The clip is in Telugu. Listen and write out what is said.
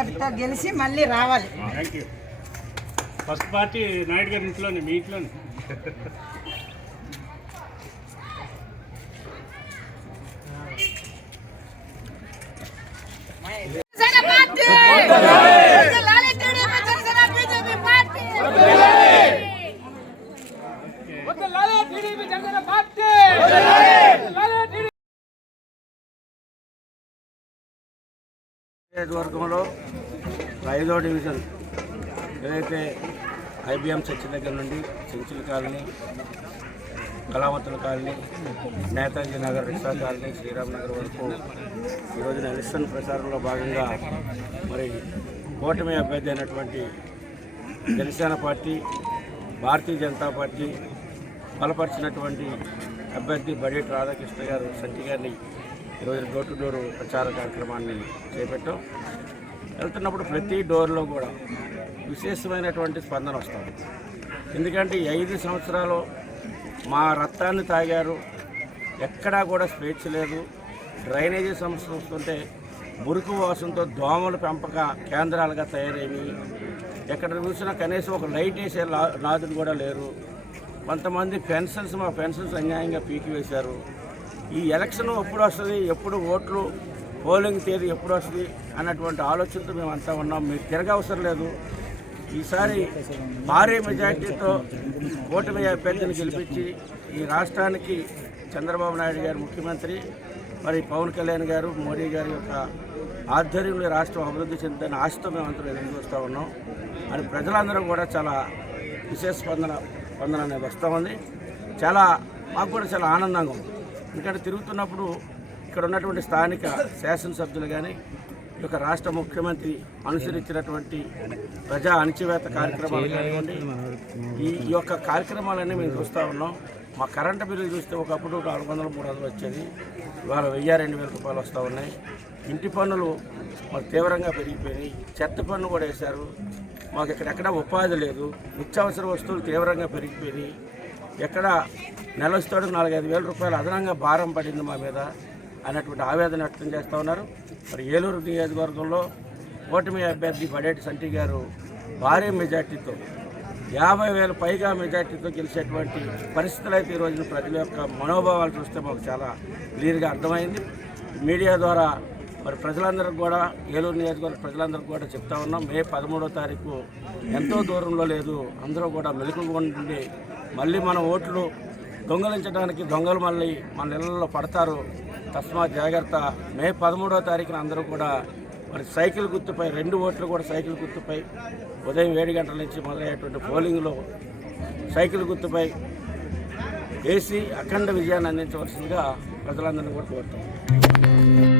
గారితో గెలిచి మళ్ళీ రావాలి. ఫస్ట్ పార్టీ నాయుడు గారి ఇంట్లోనే మీ ఇంట్లోనే జనసేన పార్టీ వర్ధిల్లాలి టీడీపీ జనసేన బీజేపీ పార్టీ వద్దలాలే టీడీపీ జనసేన పార్టీ వద్దలాలే టీడీపీ నియోజకవర్గంలో ఐదో డివిజన్ ఏదైతే ఐబిఎం చర్చి దగ్గర నుండి చెంచుల colony కళావతుల colony Netaji Nagar rickshaw colony Sriram Nagar వరకు ఈరోజున ఎలక్షన్ ప్రచారంలో భాగంగా మరి కూటమి అభ్యర్థి అయినటువంటి జనసేన పార్టీ భారతీయ జనతా పార్టీ బలపరిచినటువంటి అభ్యర్థి బడేటి రాధాకృష్ణ గారు సంటి గారిని ఈరోజు డోర్ టు డోర్ ప్రచార కార్యక్రమాన్ని చేపట్టాం. వెళ్తున్నప్పుడు ప్రతి డోర్లో కూడా విశేషమైనటువంటి స్పందన వస్తుంది. ఎందుకంటే ఐదు సంవత్సరాలు మా రక్తాన్ని తాగారు. ఎక్కడా కూడా స్వేచ్ఛ లేదు. డ్రైనేజీ సమస్య చూస్తుంటే మురుకు వాసంతో దోమల పెంపక కేంద్రాలుగా తయారైనవి. ఎక్కడ చూసినా కనీసం ఒక లైట్ వేసే లా- కూడా లేరు. కొంతమంది పెన్షన్స్ మా పెన్షన్స్ అన్యాయంగా పీకి వేశారు. ఈ ఎలక్షన్ ఎప్పుడు వస్తుంది ఎప్పుడు ఓట్లు పోలింగ్ తేదీ ఎప్పుడు వస్తుంది అన్నటువంటి ఆలోచనతో మేము అంతా ఉన్నాం మీరు తిరగవసరం లేదు. ఈసారి భారీ మెజార్టీతో ఓటమి అభ్యర్థిని గెలిపించి ఈ రాష్ట్రానికి చంద్రబాబు నాయుడు గారు ముఖ్యమంత్రి మరి పవన్ కళ్యాణ్ గారు మోడీ గారి యొక్క ఆధ్వర్యంలో రాష్ట్రం అభివృద్ధి చెందుతున్న ఆశతో మేము అందరం ఎదురు చూస్తూ ఉన్నాం. అని ప్రజలందరూ కూడా చాలా విశేష స్పందన స్పందన అనేది వస్తూ ఉంది. చాలా మాకు కూడా చాలా ఆనందంగా ఉంది. ఎందుకంటే తిరుగుతున్నప్పుడు ఇక్కడ ఉన్నటువంటి స్థానిక శాసనసభ్యులు కానీ ఈ యొక్క రాష్ట్ర ముఖ్యమంత్రి అనుసరించినటువంటి ప్రజా అణచివేత కార్యక్రమాలు కానివ్వండి ఈ యొక్క కార్యక్రమాలన్నీ మేము చూస్తూ ఉన్నాం. మా కరెంటు బిల్లు చూస్తే ఒకప్పుడు నాలుగు వందల మూడు వందలు వచ్చేది ఇవాళ వెయ్యి రెండు వేల రూపాయలు వస్తూ ఉన్నాయి. ఇంటి పన్నులు మాకు తీవ్రంగా పెరిగిపోయినాయి. చెత్త పన్ను కూడా వేశారు. మాకు ఇక్కడెక్కడ ఉపాధి లేదు. నిత్యావసర వస్తువులు తీవ్రంగా పెరిగిపోయినాయి. ఎక్కడ నెలస్తాడు నాలుగైదు వేల రూపాయలు అదనంగా భారం పడింది మా మీద అన్నటువంటి ఆవేదన వ్యక్తం చేస్తూ ఉన్నారు. మరి ఏలూరు నియోజకవర్గంలో ఓటమి అభ్యర్థి బడేటి సంటి గారు భారీ మెజార్టీతో యాభై వేల పైగా మెజార్టీతో గెలిచేటువంటి పరిస్థితులు అయితే ఈ రోజున ప్రజల యొక్క మనోభావాలు చూస్తే మాకు చాలా క్లియర్గా అర్థమైంది. మీడియా ద్వారా మరి ప్రజలందరికీ కూడా ఏలూరు నియోజకవర్గ ప్రజలందరికీ కూడా చెప్తా ఉన్నాం. మే పదమూడో తారీఖు ఎంతో దూరంలో లేదు అందరూ కూడా మెలకుగా ఉండి మళ్ళీ మన ఓట్లు దొంగలించడానికి దొంగలు మళ్ళీ మన ఇళ్ళలో పడతారు. తస్మా జాగ్రత్త. మే పదమూడో తారీఖున అందరూ కూడా మరి సైకిల్ గుర్తుపై రెండు ఓట్లు కూడా సైకిల్ గుర్తుపై ఉదయం ఏడు గంటల నుంచి మొదలయ్యేటువంటి పోలింగ్లో సైకిల్ గుర్తుపై వేసి అఖండ విజయాన్ని అందించవలసిందిగా ప్రజలందరినీ కూడా కోరుతాం